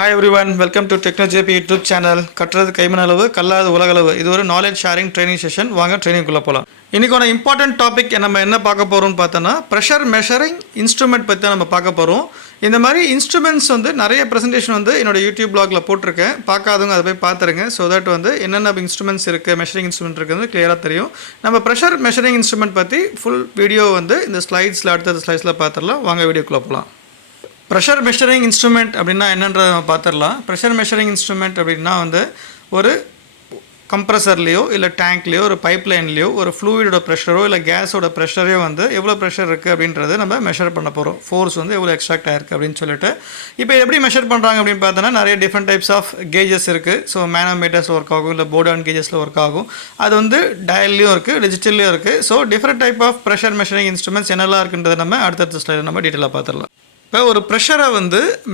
Hi everyone, welcome to TechnoJP YouTube channel. கற்றது கைமணளவு கல்லாத உலகளவு. இது ஒரு நாலேஜ் ஷேரிங் ட்ரைனிங் செஷன். வாங்க ட்ரைனிங்குள்ளே போகலாம். இன்றைக்கான இம்பார்ட்டன்ட் டாபிக் நம்ம என்ன பார்க்க போகிறோம்னு பார்த்தோன்னா ப்ரெஷர் மெஷரிங் இன்ஸ்ட்ருமெண்ட் பற்றி தான் நம்ம பார்க்க போகிறோம். இந்த மாதிரி இன்ஸ்ட்ருமெண்ட்ஸ் நிறைய ப்ரெசன்டேஷன் என்னோட யூடியூப் பிளாகில் போட்டிருக்கேன். பார்க்காதவங்க அதை போய் பார்த்துருங்க. ஸோ தட் என்னென்ன இன்ஸ்ட்ருமெண்ட்ஸ் இருக்குது, மெஷரிங் இன்ஸ்ட்ருமெண்ட் இருக்குது கிளியராக தெரியும். நம்ம ப்ரெஷர் மெஷரிங் இன்ஸ்ட்ருமெண்ட் பற்றி ஃபுல் வீடியோ இந்த ஸ்லைட்ஸில் அடுத்த ஸ்லைட்ஸில் பார்த்துடலாம். வாங்க வீடியோக்குள்ளே போகலாம். ப்ரெஷர் மெஷரிங் இன்ஸ்ட்ருமெண்ட் அப்படின்னா என்னன்றதை நம்ம பார்த்துடலாம். ப்ரெஷர் மெஷரிங் இன்ஸ்ட்ருமெண்ட் அப்படின்னா ஒரு கம்ப்ரஸர்லேயோ இல்லை டேங்க்லேயோ ஒரு பைப் லைன்லேயோ ஒரு ஃப்ளூயிடோட ப்ரெஷரோ இல்லை கேஸோட ப்ரெஷரையோ எவ்வளோ ப்ரெஷர் இருக்குது அப்படின்றத நம்ம மெஷர் பண்ண போகிறோம். ஃபோர்ஸ் எவ்வளோ எக்ஸ்ட்ராக்ட் ஆயிருக்கு அப்படின்னு சொல்லிட்டு இப்போ எப்படி மெஷர் பண்ணுறாங்க அப்படின்னு பார்த்தோன்னா நிறைய டிஃப்ரெண்ட் டைப்ஸ் ஆஃப் கேஜஸ் இருக்குது. ஸோ மேனோமீட்டர்ஸ் ஒர்க் ஆகும், இல்லை போர்டான் கேஜஸில் ஒர்க் ஆகும். அது டயல்லையும் இருக்குது, டிஜிட்டல்லையும் இருக்குது. So different type of pressure measuring instruments என்னெல்லாம் இருக்குன்றதை நம்ம அடுத்தடுத்த ஸ்லைடில் நம்ம டீட்டெயிலாக பார்த்துடலாம். இப்போ ஒரு ப்ரெஷரை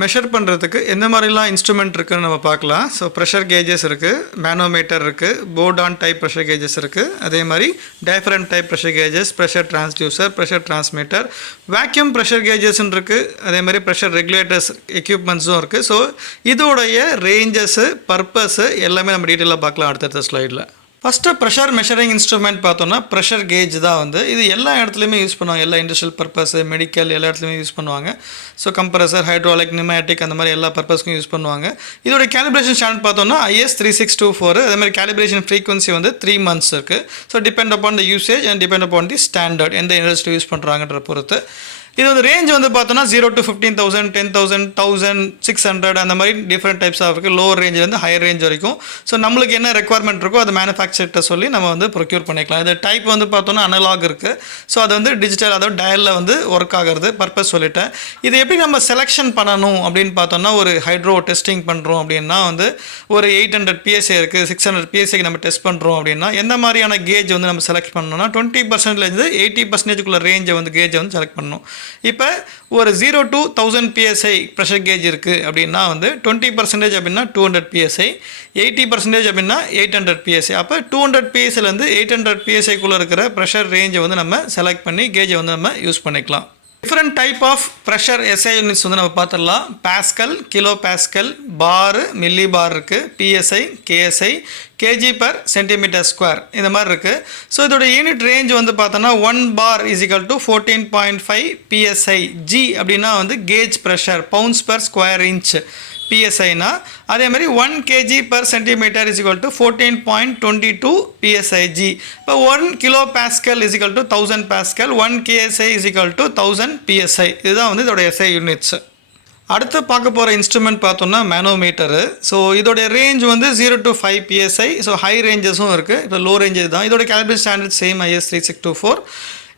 மெஷர் பண்ணுறதுக்கு எந்த மாதிரிலாம் இன்ஸ்ட்ருமெண்ட் இருக்குதுன்னு நம்ம பார்க்கலாம். ஸோ ப்ரெஷர் கேஜஸ் இருக்குது, மேனோமீட்டர் இருக்குது, போர்டான் டைப் ப்ரெஷர் கேஜஸ் இருக்குது, அதே மாதிரி diaphragm type pressure gauges, pressure transducer, pressure transmitter, vacuum pressure கேஜஸ்ன்னு இருக்குது. அதே மாதிரி ப்ரெஷர் ரெகுலேட்டர்ஸ் எக்யூப்மெண்ட்ஸும் இருக்குது. ஸோ இதோடைய ரேஞ்சஸ்ஸு, பர்பஸ்ஸு எல்லாமே நம்ம டீட்டெயிலாக பார்க்கலாம் அடுத்தடுத்த ஸ்லைடில். ஃபஸ்ட்டு ப்ரெஷர் மெஷரிங் இன்ஸ்ட்ருமெண்ட் பார்த்தோன்னா ப்ரெஷர் கேஜ் தான் இது எல்லா இடத்துலையுமே யூஸ் பண்ணுவாங்க. எல்லா இண்டஸ்ட்ரியல் பர்பஸ், மெடிக்கல் எல்லா இடத்துலையுமே யூஸ் பண்ணுவாங்க. ஸோ கம்ப்ரஸர், ஹைட்ராலிக், நியூமேட்டிக் அந்த மாதிரி எல்லா பர்பஸ்க்கும் யூஸ் பண்ணுவாங்க. இதோட கேலிப்ரேஷன் ஸ்டாண்டர்ட் பார்த்தோன்னா IS 3624. அதே மாதிரி கேலிப்ரேஷன் ஃப்ரீக்வன்சி 3 months இருக்குது. So depend upon the usage and depend upon the standard, எந்த இண்டஸ்ட்ரி யூஸ் பண்ணுறாங்கன்ற பொறுத்து. இது ரேஞ்ச் பார்த்தோன்னா 0 to 15,000, 10,000, 1,600 அந்த மாதிரி டிஃப்ரெண்ட் டைப்ஸாக இருக்குது. லோவர் ரேஞ்சிலேருந்து ஹையர் ரேஞ்ச் வரைக்கும். ஸோ நம்மளுக்கு என்ன ரெக்குவயர்மெண்ட் இருக்கோ அதை மேனுஃபேக்சர்கிட்ட சொல்லி நம்ம ப்ரொக்யூர் பண்ணிக்கலாம். இது டைப் பார்த்தோன்னா அனலாக் இருக்குது. ஸோ அது டிஜிட்டல், அதாவது டயலில் ஒர்க் ஆகிறது பர்பஸ் சொல்லிட்டேன். இது எப்படி நம்ம செலெக்ஷன் பண்ணணும் அப்படின்னு பார்த்தோன்னா ஒரு ஹைட்ரோ டெஸ்டிங் பண்ணுறோம் அப்படின்னா ஒரு 800 PSI இருக்குது, 600 PSIக்கு நம்ம டெஸ்ட் பண்ணுறோம் அப்படின்னா எந்த மாதிரியான கேஜ் நம்ம செலக்ட் பண்ணணும்னா 20%லேருந்து 80% ரேஞ்சை கேஜை செலக்ட் பண்ணணும். இப்போ ஒரு 0 to 1000 PSI ப்ரெஷர் கேஜ் இருக்குது அப்படின்னா 20% அப்படின்னா 200 PSI, 80% அப்படின்னா 800 PSI. அப்போ 200 PSIலேருந்து 800 PSIக்குள்ளே இருக்கிற ப்ரெஷர் ரேஞ்சை நம்ம செலக்ட் பண்ணி கேஜை நம்ம யூஸ் பண்ணிக்கலாம். Different type of pressure SI units நம்ம பார்த்துடலாம். Pascal, kilo pascal, bar, milli bar இருக்குது, PSI, KSI, kg/cm², இந்த மாதிரி இருக்குது. ஸோ இதோட யூனிட் ரேஞ்ச் பார்த்தோன்னா 1 bar = 14.5 PSI. G அப்படின்னா கேஜ் ப்ரெஷர், pounds/square-inch. PSIனா அதே மாதிரி 1 kg/cm = 14.22 PSIG. இப்போ 1 kilo pascal = 1000 pascal, 1 KSI = 1000 PSI. இதுதான் இதோட SI யூனிட்ஸ். அடுத்து பார்க்க போகிற இன்ஸ்ட்ருமெண்ட் பார்த்தோன்னா மேனோமீட்டரு. ஸோ இதோடைய range 0 to 5 PSI. So high ரேஞ்சஸும் இருக்குது, இப்போ லோ ரேஞ்சஸ் தான். இதோட கேலிப்ரேஷன் ஸ்டாண்டர்ட் சேம் IS 3624.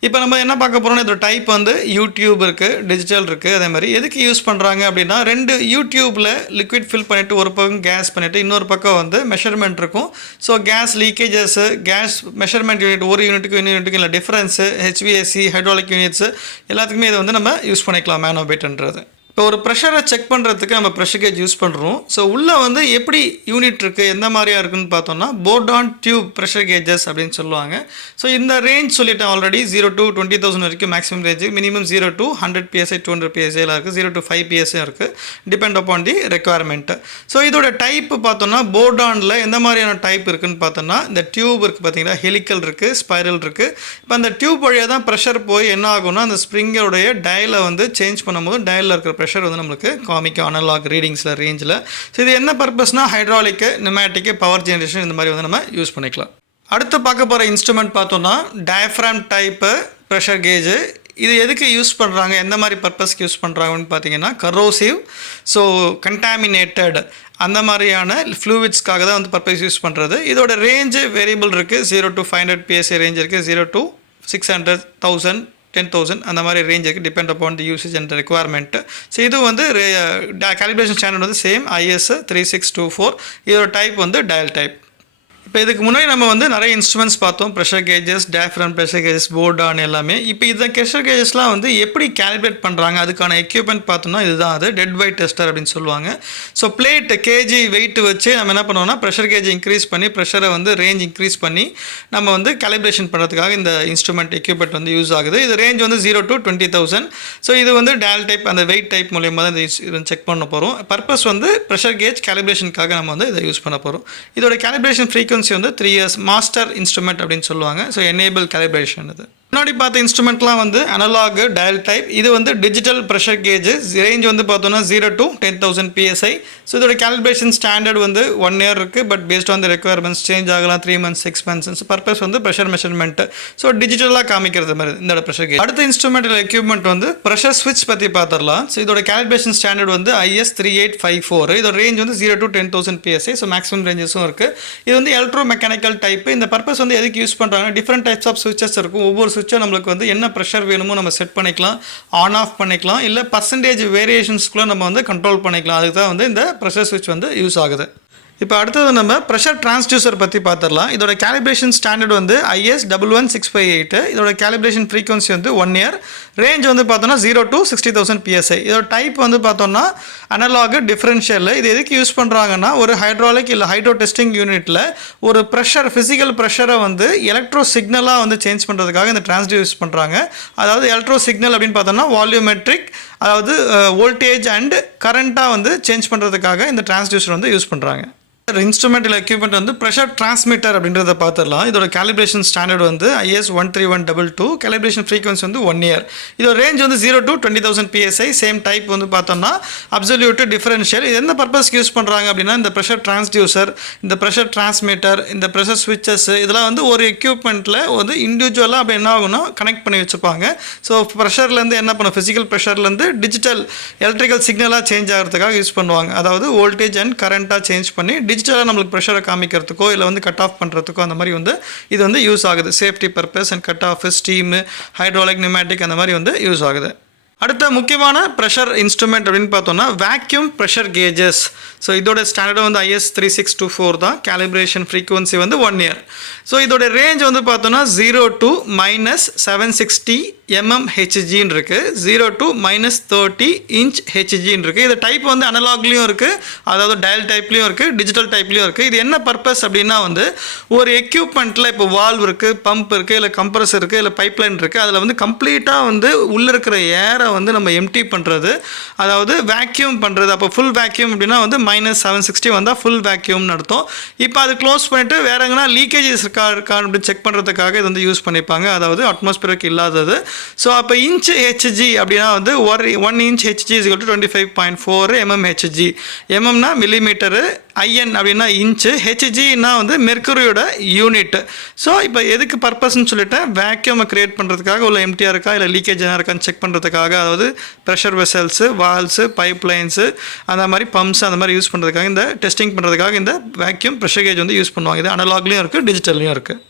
இப்போ நம்ம என்ன பார்க்க போகிறோம்னா இதோட டைப் யூடியூப் இருக்குது, டிஜிட்டல் இருக்குது. அதே மாதிரி எதுக்கு யூஸ் பண்ணுறாங்க அப்படின்னா 2 யூடியூப்பில் லிக்விட் ஃபில் பண்ணிவிட்டு ஒரு பக்கம் கேஸ் பண்ணிவிட்டு இன்னொரு பக்கம் மெஷர்மெண்ட் இருக்கும். So gas leakages, gas measurement unit ஒரு யூனிட்டுக்கு இன்னொரு யூனிட்டுக்கு இல்லை டிஃப்ரென்ஸு, HVAC, ஹைட்ராலிக் யூனிட்ஸு எல்லாத்துக்குமே இதை நம்ம யூஸ் பண்ணிக்கலாம் மேனோமீட்டர்ன்றது. இப்போ ஒரு ப்ரெஷரை செக் பண்ணுறதுக்கு நம்ம ப்ரெஷர் கேஜ் யூஸ் பண்ணுறோம். ஸோ உள்ளே எப்படி யூனிட் இருக்குது, எந்த மாதிரியாக இருக்குதுன்னு பார்த்தோன்னா போர்டான் டியூப் ப்ரெஷர் கேஜஸ் அப்படின்னு சொல்லுவாங்க. ஸோ இந்த ரேஞ்ச் சொல்லிட்டேன் ஆல்ரெடி. 0 to 20,000 வரைக்கும் maximum range, minimum 0 to 100 PSI, 200 PSIலாம் இருக்குது, 0 to 5 PSI இருக்குது, டிபெண்ட் அப்பான் தி ரெக்குவயர்மெண்ட்டு. ஸோ இதோட டைப்பு பார்த்தோன்னா போர்டானில் எந்த மாதிரியான டைப் இருக்குதுன்னு பார்த்தோன்னா இந்த டியூப் இருக்குது பார்த்தீங்களா, ஹெலிக்கல் இருக்குது, ஸ்பைரல் இருக்குது. இப்போ அந்த டியூப் வழியாக தான் ப்ரெஷர் போய் என்ன ஆகும்னா அந்த ஸ்ப்ரிங்கோடைய டயலை சேஞ்ச் பண்ணும்போது டயலில் இருக்கிற ப்ரெஷர் நம்மளுக்கு காமிக்கும் அனலாக் ரீடிங்ஸில் ரேஞ்சில். ஸோ இது என்ன பர்பஸ்னால் ஹைட்ராலிக்கு, நியூமேட்டிக்கு, பவர் ஜெனரேஷன் இந்த மாதிரி நம்ம யூஸ் பண்ணிக்கலாம். அடுத்து பார்க்க போகிற இன்ஸ்ட்ருமெண்ட் பார்த்தோன்னா டயஃப்ரம் டைப்பு ப்ரெஷர் கேஜு. இது எதுக்கு யூஸ் பண்ணுறாங்க, எந்த மாதிரி பர்பஸ்க்கு யூஸ் பண்ணுறாங்கன்னு பார்த்தீங்கன்னா கரோசிவ், ஸோ கண்டாமினேட்டட் அந்த மாதிரியான ஃப்ளூவிட்ஸ்க்காக தான் பர்பஸ் யூஸ் பண்ணுறது. இதோட ரேஞ்சு வேரியபிள் இருக்குது. 0 to 500 PSI ரேஞ்ச் இருக்குது, 0 to 600, 1000, 10,000 அந்த மாதிரி ரேஞ்ச் இருக்குது, depend upon the usage and requirement. So இது கேலிப்ரேஷன் ஸ்டாண்டர்ட் சேம் IS 3624. இதோட டைப் டயல் டைப். இப்போ இதுக்கு முன்னாடி நம்ம வந்து நிறைய இன்ஸ்ட்ருமெண்ட்ஸ் பார்த்தோம், pressure gauges, diaphragm pressure gauges, Bourdon எல்லாமே. இப்போ இந்த ப்ரெஷர் கேஜஸ்லாம் வந்து எப்படி கேலிப்ரேட் பண்ணுறாங்க, அதுக்கான எக்யூப்மெண்ட் பார்த்தோம்னா இதுதான், அது டெட் வெயிட் டெஸ்டர் அப்படின்னு சொல்லுவாங்க. ஸோ பிளேட் கேஜி வெயிட் வச்சு நம்ம என்ன பண்ணுவோம்னா ப்ரெஷர் கேஜ் இன்க்ரீஸ் பண்ணி ப்ரெஷரை வந்து ரேஞ்ச் இன்க்ரீஸ் பண்ணி நம்ம வந்து கேலிப்ரேஷன் பண்ணுறதுக்காக இந்த இன்ஸ்ட்ருமெண்ட் எக்யூப்மெண்ட் வந்து யூஸ் ஆகுது. இது ரேஞ்ச் வந்து 0 to 20,000. ஸோ இது வந்து டயல் டைப் அந்த வெயிட் டைப் மூலியமாக தான் இதை செக் பண்ண போகிறோம். பர்பஸ் வந்து ப்ரெஷர் கேஜ் கேலிப்ரேஷனுக்காக நம்ம வந்து இதை யூஸ் பண்ண போகிறோம். இதோட கேலிப்ரேஷன் ஃப்ரீக்வன்சி வந்து 3 years மாஸ்டர் இன்ஸ்ட்ருமெண்ட் அப்படின்னு சொல்லுவாங்க. So enable calibration. இது முன்னாடி பார்த்த இன்ஸ்ட்ருமெண்ட்லாம் வந்து அனலாக் டயல் டைப், இது வந்து டிஜிட்டல் ப்ரெஷர் கேஜ். ரேஞ்ச் வந்து பார்த்தோன்னா 0 to 10,000 PSI. ஸோ இதோட கேலிப்ரேஷன் ஸ்டாண்டர்ட் வந்து 1 year இருக்குது. But based on the requirements change ஆகலாம், 3 months 6 months. பர்பஸ் வந்து ப்ரெஷர் மெஷர்மெண்ட். ஸோ டிஜிட்டலாக காமிக்கிறது மாதிரி இந்த ப்ரெஷர் கேஜ். அடுத்த இன்ஸ்ட்ருமெண்ட் எக்யூப்மெண்ட் வந்து ப்ரெஷர் ஸ்விட்ச் பற்றி பார்த்துடலாம். ஸோ இதோட கேலிப்ரேஷன் ஸ்டாண்டர்ட் வந்து IS 3854. இதோட ரேஞ்ச் வந்து 0 to 10,000 PSI. ஸோ மேக்ஸிமம் ரேஞ்சஸும் இருக்குது. இது வந்து எலக்ட்ரோ மெக்கானிக்கல் டைப். இந்த பர்பஸ் வந்து எதுக்கு யூஸ் பண்ணுறாங்க, டிஃப்ரெண்ட் டைப்ஸ் ஆஃப் ஸ்விட்சஸ் இருக்கும். ஒவ்வொரு சுவிட்சை நம்மளுக்கு வந்து என்ன ப்ரெஷர் வேணுமோ நம்ம செட் பண்ணிக்கலாம், ஆன் ஆஃப் பண்ணிக்கலாம், இல்லை பர்சன்டேஜ் வேரியேஷன்ஸ்குள்ளே நம்ம வந்து கண்ட்ரோல் பண்ணிக்கலாம். அதுக்கு தான் வந்து இந்த ப்ரெஷர் ஸ்விட்ச் வந்து யூஸ் ஆகுது. இப்போ அடுத்தது நம்ம ப்ரெஷர் டிரான்ஸ்டியூசர் பற்றி பார்த்துடலாம். இதோட கேலிப்ரேஷன் ஸ்டாண்டர்ட் வந்து IS 11658. இதோட கேலிப்ரேஷன் ஃப்ரீக்வன்சி வந்து 1 year. ரேஞ்ச் வந்து பார்த்தோன்னா 0 to 60,000 PSI. இதோட டைப் வந்து பார்த்தோன்னா அனலாக் டிஃப்ரென்ஷியல். இது எதுக்கு யூஸ் பண்ணுறாங்கன்னா, ஒரு ஹைட்ராலிக் இல்லை ஹைட்ரோ டெஸ்டிங் யூனிட்டில் ஒரு ப்ரெஷர் ஃபிசிக்கல் ப்ரெஷரை வந்து எலக்ட்ரோ சிக்னலாக வந்து சேஞ்ச் பண்ணுறதுக்காக இந்த டிரான்ஸ்டியூசர் யூஸ் பண்ணுறாங்க. அதாவது எலக்ட்ரோ சிக்னல் அப்படின்னு பார்த்தோன்னா வால்யூமெட்ரிக், அதாவது வோல்டேஜ் அண்ட் கரண்ட்டாக வந்து சேஞ்ச் பண்ணுறதுக்காக இந்த டிரான்ஸ்டியூசர் வந்து யூஸ் பண்ணுறாங்க. இன்ஸ்ட்ருமெண்டல் எக்யூப்மெண்ட் வந்து ப்ரெஷர் டிரான்ஸ்மிட்டர் அப்படின்றத பார்த்துடலாம். இதோட கேலிப்ரேஷன் ஸ்டாண்டர்ட் வந்து IS 13122. கேலிப்ரேஷன் ஃப்ரீக்வன்சி வந்து 1 year. இதோட ரேஞ்ச் வந்து 0 to 20,000 PSI. சேம் டைப் வந்து பார்த்தோம்னா அப்சல்யூட் டிஃபரன்ஷியல். இது எந்த பர்பஸ்க்கு யூஸ் பண்ணுறாங்க அப்படின்னா, இந்த ப்ரெஷர் டிரான்ஸ்டியூசர், இந்த ப்ரெஷர் டிரான்ஸ்மிட்டர், இந்த ப்ரெஷர் ஸ்விட்சஸ், இதெல்லாம் வந்து ஒரு எக்யூப்மெண்ட்டில் வந்து இண்டிவிஜுவலாக அப்படி என்ன ஆகும்னா கனெக்ட் பண்ணி வச்சுருப்பாங்க. ஸோ ப்ரெஷர்லேருந்து என்ன பண்ணும், ஃபிசிக்கல் ப்ரெஷர்லேருந்து டிஜிட்டல் எலக்ட்ரிக்கல் சிக்னலாக சேஞ்ச் ஆகிறதுக்காக யூஸ் பண்ணுவாங்க. அதாவது வோல்டேஜ் அண்ட் கரண்ட்டாக சேஞ்ச் பண்ணி டிஜிட்டலாக நம்மளுக்கு ப்ரெஷரை காமிக்கிறதுக்கோ இல்லை வந்து கட் ஆஃப் பண்ணுறதுக்கோ அந்த மாதிரி வந்து இது வந்து யூஸ் ஆகுது. Safety purpose and cut off, steam, hydraulic, pneumatic அந்த மாதிரி வந்து யூஸ் ஆகுது. அடுத்த முக்கியமான ப்ரெஷர் இன்ஸ்ட்ருமெண்ட் அப்படின்னு பார்த்தோம்னா வேக்யூம் ப்ரெஷர் கேஜஸ். ஸோ இதோட ஸ்டாண்டர்டு வந்து IS 3624 தான். கேலிப்ரேஷன் ஃப்ரீக்வன்சி வந்து 1 year. ஸோ இதோட ரேஞ்ச் வந்து பார்த்தோன்னா 0 to -760 mmHgன்னு இருக்குது, 0 to -30 inch Hgன்னு இருக்குது. இது டைப் வந்து அனலாக்லேயும் இருக்குது, அதாவது டயல் டைப்லேயும் இருக்குது, டிஜிட்டல் டைப்லேயும் இருக்குது. இது என்ன பர்பஸ் அப்படின்னா வந்து ஒரு எக்யூப்மெண்ட்டில் இப்போ வால்வ் இருக்குது, பம்ப் இருக்குது, இல்லை கம்ப்ரஸர் இருக்குது, இல்லை பைப்லைன் இருக்குது, அதில் வந்து கம்ப்ளீட்டாக வந்து உள்ளே இருக்கிற ஏரை வந்து நம்ம எம்டி பண்ணுறது, அதாவது வேக்யூம் பண்ணுறது. அப்போ ஃபுல் வேக்யூம் அப்படின்னா வந்து -760 வந்தால் ஃபுல் வேக்யூம்னு அர்த்தம். இப்போ அது க்ளோஸ் பண்ணிவிட்டு வேறு எங்கன்னா லீக்கேஜஸ் இருக்கா அப்படின்னு செக் பண்ணுறதுக்காக இது வந்து யூஸ் பண்ணிப்பாங்க, அதாவது அட்மாஸ்பியருக்கு இல்லாதது. ஸோ அப்போ இன்ச் HG அப்படின்னா வந்து 1 inch HG is equal to 25.4 mmHg. எம்எம்னா மில்லிமீட்டரு, IN அப்படின்னா இன்ச்சு, ஹெச்ஜின்னா வந்து மெர்க்குரியோட யூனிட். ஸோ இப்போ எதுக்கு பர்பஸ்ன்னு சொல்லிட்டேன், வேக்யூமை க்ரியேட் பண்ணுறதுக்காக உள்ள எம்டியாக இருக்கா இல்லை லீக்கேஜ் என்ன இருக்கான்னு செக் பண்ணுறதுக்காக, அதாவது pressure vessels, valves, pipe lines, அந்த மாதிரி பம்ப்ஸ் அந்த மாதிரி யூஸ் பண்ணுறதுக்காக, இந்த டெஸ்டிங் பண்ணுறதுக்காக இந்த வேக்யூம் ப்ரெஷர் கேஜ் வந்து யூஸ் பண்ணுவாங்க. இது அனலாக்லேயும் இருக்குது, டிஜிட்டல்லையும் இருக்குது.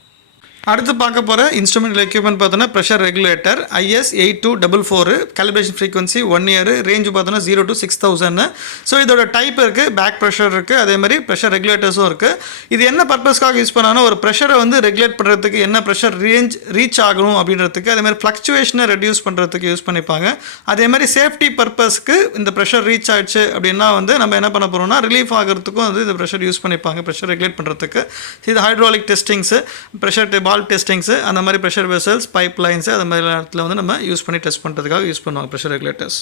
அடுத்து பார்க்க போகிற இன்ஸ்ட்ருமெண்டல் எக்யூப்மெண்ட் பார்த்தோன்னா pressure regulator IS 8244. Calibration frequency 1 year. Range பார்த்தோன்னா 0 to 6,000. ஸோ இதோட டைப் இருக்குது, பேக் ப்ரெஷர் இருக்குது, அதே மாதிரி ப்ரெஷர் ரெகுலேட்டர்ஸும் இருக்குது. இது என்ன பர்பஸ்க்காக யூஸ் பண்ணாங்கன்னா, ஒரு ப்ரெஷரை வந்து ரெகுலேட் பண்ணுறதுக்கு, என்ன ப்ரெஷர் ரீச் ஆகணும் அப்படின்றதுக்கு, அதே மாதிரி ஃப்ளக்சுவேஷனை ரெடியூஸ் பண்ணுறதுக்கு யூஸ் பண்ணிப்பாங்க. அதே மாதிரி சேஃப்டி பர்பஸ்க்கு இந்த ப்ரெஷர் ரீச் ஆகிடுச்சு அப்படின்னா வந்து நம்ம என்ன பண்ண போகிறோம்னா ரிலீஃப் ஆகிறதுக்கும் வந்து இந்த ப்ரெஷர் யூஸ் பண்ணிப்பாங்க, ப்ரெஷர் ரெகுலேட் பண்ணுறதுக்கு. இது ஹைட்ராலிக் டெஸ்டிங்ஸு, ப்ரெஷர் டெஸ்டிங்ஸு, அந்த மாதிரி ப்ரெஷர் வெசல்ஸ், பைப் லைன்ஸு, அந்த மாதிரி இடத்துல வந்து நம்ம யூஸ் பண்ணி டெஸ்ட் பண்ணுறதுக்காக யூஸ் பண்ணுவாங்க pressure regulators.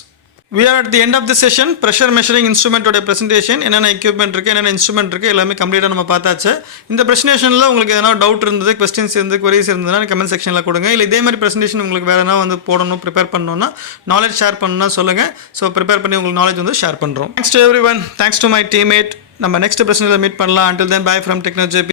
We are at the end of the session. Pressure measuring இன்ஸ்ட்ருமெண்ட்டோட ப்ரெசன்டேஷன், என்னென்ன எக்யூப்மெண்ட் இருக்குது, என்னென்ன இன்ஸ்ட்ருமெண்ட் இருக்குது, எல்லாமே கம்ப்ளீட்டாக நம்ம பார்த்தாச்சு. இந்த ப்ரெசன்டேஷனில் உங்களுக்கு எதனா டவுட் இருந்தது, கொஸ்டின்ஸ் இருந்து, குவரிஸ் இருந்ததுன்னா கமெண்ட் செக்ஷனில் கொடுங்க. இல்லை இதே மாதிரி ப்ரெசன்டேஷன் உங்களுக்கு வேறு எதனா வந்து போடணும், ப்ரிப்பேர் பண்ணணும்னா, நாலேஜ் ஷேர் பண்ணணும்னா சொல்லுங்கள். ஸோ ப்ரிப்பேர் பண்ணி உங்களுக்கு நாலேஜ் வந்து ஷேர் பண்ணுறோம். Thanks to every one, thanks to my teammate. நம்ம நெக்ஸ்ட் ப்ரெசன்டேஷனில் மீட் பண்ணலாம். Until then, bye from Techno JP.